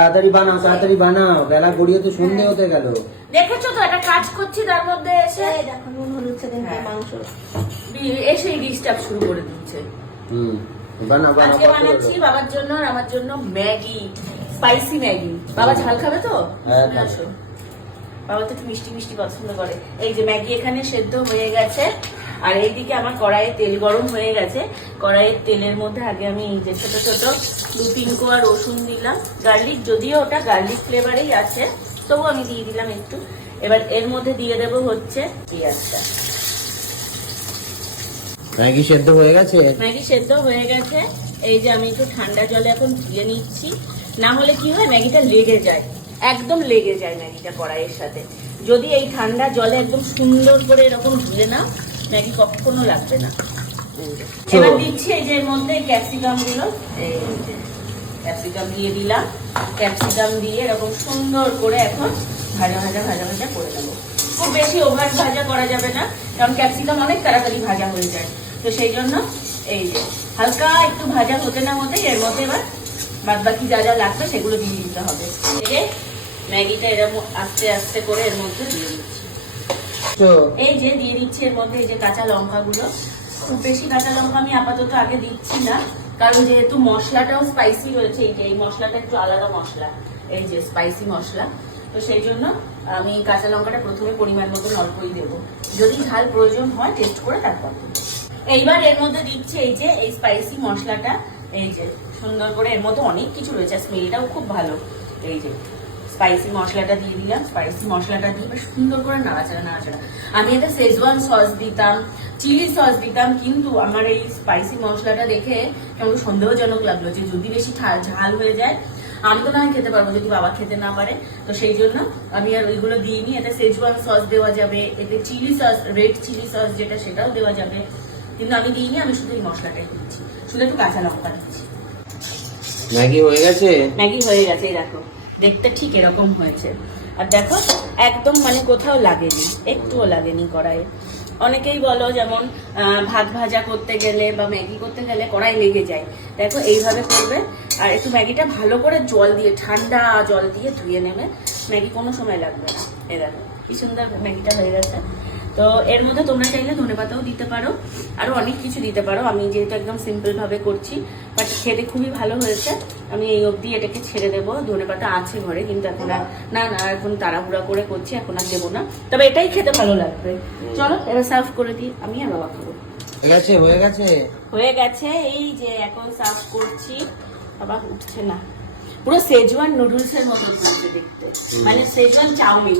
তাড়াতাড়ি বানাও, বেলা গড়িয়ে তো সন্ধে হতে গেল। দেখেছো তো একটা কাজ করছি তার মধ্যে এসে দেখো নুন হলুদ ছেড়ে মাংস এসেই ডিস্টার্ব শুরু করে দিচ্ছে। বানাও বানাও। আজকে বানাচ্ছি বাবার জন্য আর আমার জন্য ম্যাগি, স্পাইসি ম্যাগি। বাবা ঝাল খাবে তো? হ্যাঁ, আসো। বাবা তো একটু মিষ্টি মিষ্টি পছন্দ করে। এই যে ম্যাগি এখানে সেদ্ধ হয়ে গেছে, আর এইদিকে আমার কড়াইয়ে তেল গরম হয়ে গেছে। কড়াইয়ের তেলের মধ্যে আগে আমি এই যে ছোট ছোট 2-3 কোয়া রসুন দিলাম, গার্লিক, যদিও ওটা গার্লিক ফ্লেভারেই আছে তবু আমি দিয়ে দিলাম একটু। এবার এর মধ্যে দিয়ে দেবো হচ্ছে পেঁয়াজটা। ম্যাগি সেদ্ধ হয়ে গেছে? ম্যাগি সেদ্ধ হয়ে গেছে। এই যে আমি একটু ঠান্ডা জলে এখন ধুয়ে নিচ্ছি, না হলে কি হয় ম্যাগিটা লেগে যায়, একদম লেগে যায় ম্যাগিটা কড়াইয়ের সাথে। যদি এই ঠান্ডা জলে একদম সুন্দর করে এরকম ধুয়ে না, ম্যাগি কখনো লাগবে না। এবার দিচ্ছি এই যে এর মধ্যে ক্যাপসিকাম গুলো, এই যে ক্যাপসিকাম দিয়ে দিলাম। ক্যাপসিকাম দিয়ে এরকম সুন্দর করে এখন ভাজা ভাজা ভাজা ভাজা করে নেবো। খুব বেশি ওভার ভাজা করা যাবে না, কারণ ক্যাপসিকাম অনেক তাড়াতাড়ি ভাজা হয়ে যায়। তো সেই জন্য এই যে হালকা একটু ভাজা হতে না হতেই এর মধ্যে এবার বাদ বাকি যা যা লাগবে সেগুলো দিয়ে দিতে হবে। এই যে ম্যাগিটা এরকম আস্তে আস্তে করে এর মধ্যে দিয়ে দিচ্ছি। এই যে দিয়ে দিচ্ছি এর মধ্যে এই যে কাঁচা লঙ্কা গুলো। খুব বেশি কাঁচা লঙ্কা আমি আপাতত আগে দিচ্ছি না, কারণ যেহেতু মশলাটাও স্পাইসি রয়েছে। এই যে এই মশলাটা একটু আলাদা মশলা, এই যে স্পাইসি মশলা, তো সেই জন্য আমি কাঁচা লঙ্কাটা প্রথমে পরিমাণ মতো অল্পই দেবো, যদি ঝাল প্রয়োজন হয় টেস্ট করে তারপর দেবো। এইবার এর মধ্যে দিচ্ছি এই যে এই স্পাইসি মশলাটা, এই যে সুন্দর করে এর মধ্যে অনেক কিছু রয়েছে, স্মেলটাও খুব ভালো। এই যে স্পাইসি মশলাটা দিয়ে দিলাম। স্পাইসি মশলাটা দিয়ে সুন্দর করে নাড়াচাড়া নাড়াচাড়া। আমি এতে শেজওয়ান সস দিতাম, চিলি সস দিতাম, কিন্তু আমার এই স্পাইসি মশলাটা দেখে কেমন সন্দেহজনক লাগলো যে যদি বেশি ঝাল হয়ে যায় আমি তো না হয় খেতে পারবো, যদি বাবা খেতে না পারে। তো সেই জন্য আমি আর ওইগুলো দিইনি। এতে শেজওয়ান সস দেওয়া যাবে, এতে chilli sauce, red chilli sauce যেটা সেটাও দেওয়া যাবে, কিন্তু আমি দিইনি। আমি শুধু এই মশলাটাই দিচ্ছি, শুধু একটু কাঁচা লঙ্কা দিচ্ছি। ম্যাগি হয়ে গেছে? ম্যাগি হয়ে গেছে, এই দেখো দেখতে ঠিক এরকম হয়েছে। আর দেখো একদম মানে কোথাও লাগেনি, একটুও লাগেনি কড়াইয়ে। অনেকেই বলো যেমন ভাত ভাজা করতে গেলে বা ম্যাগি করতে গেলে কড়াই লেগে যায়, দেখো এইভাবে করবে। আর একটু ম্যাগিটা ভালো করে জল দিয়ে, ঠান্ডা জল দিয়ে ধুয়ে নেবে, ম্যাগি কোনো সময় লাগবে না। এই দেখো কি সুন্দর ম্যাগিটা হয়ে গেছে। তো এর মধ্যে তোমরা চাইলে ধনেপাতাও দিতে পারো, আরো অনেক কিছু দিতে পারো। আমি যেহেতু একদম সিম্পল ভাবে করছি, বাট খেতে খুবই ভালো হয়েছে। আমি এই অবধি এটাকে ছেড়ে দেবো। ধনেপাতা আছে ঘরে, কিন্তু এখন আর না, এখন তাড়াহুড়া করে করছি, এখন আর দেবো না। তবে এটাই খেতে ভালো লাগবে। চলো এবার সার্ভ করে দিই, আমি আর বাবা খাবো। হয়ে গেছে। এই যে এখন সার্ভ করছি। বাবা উঠছে না, পুরো শেজওয়ান নুডলস এর মতো লাগছে দেখতে, মানে শেজওয়ান চাউমিন।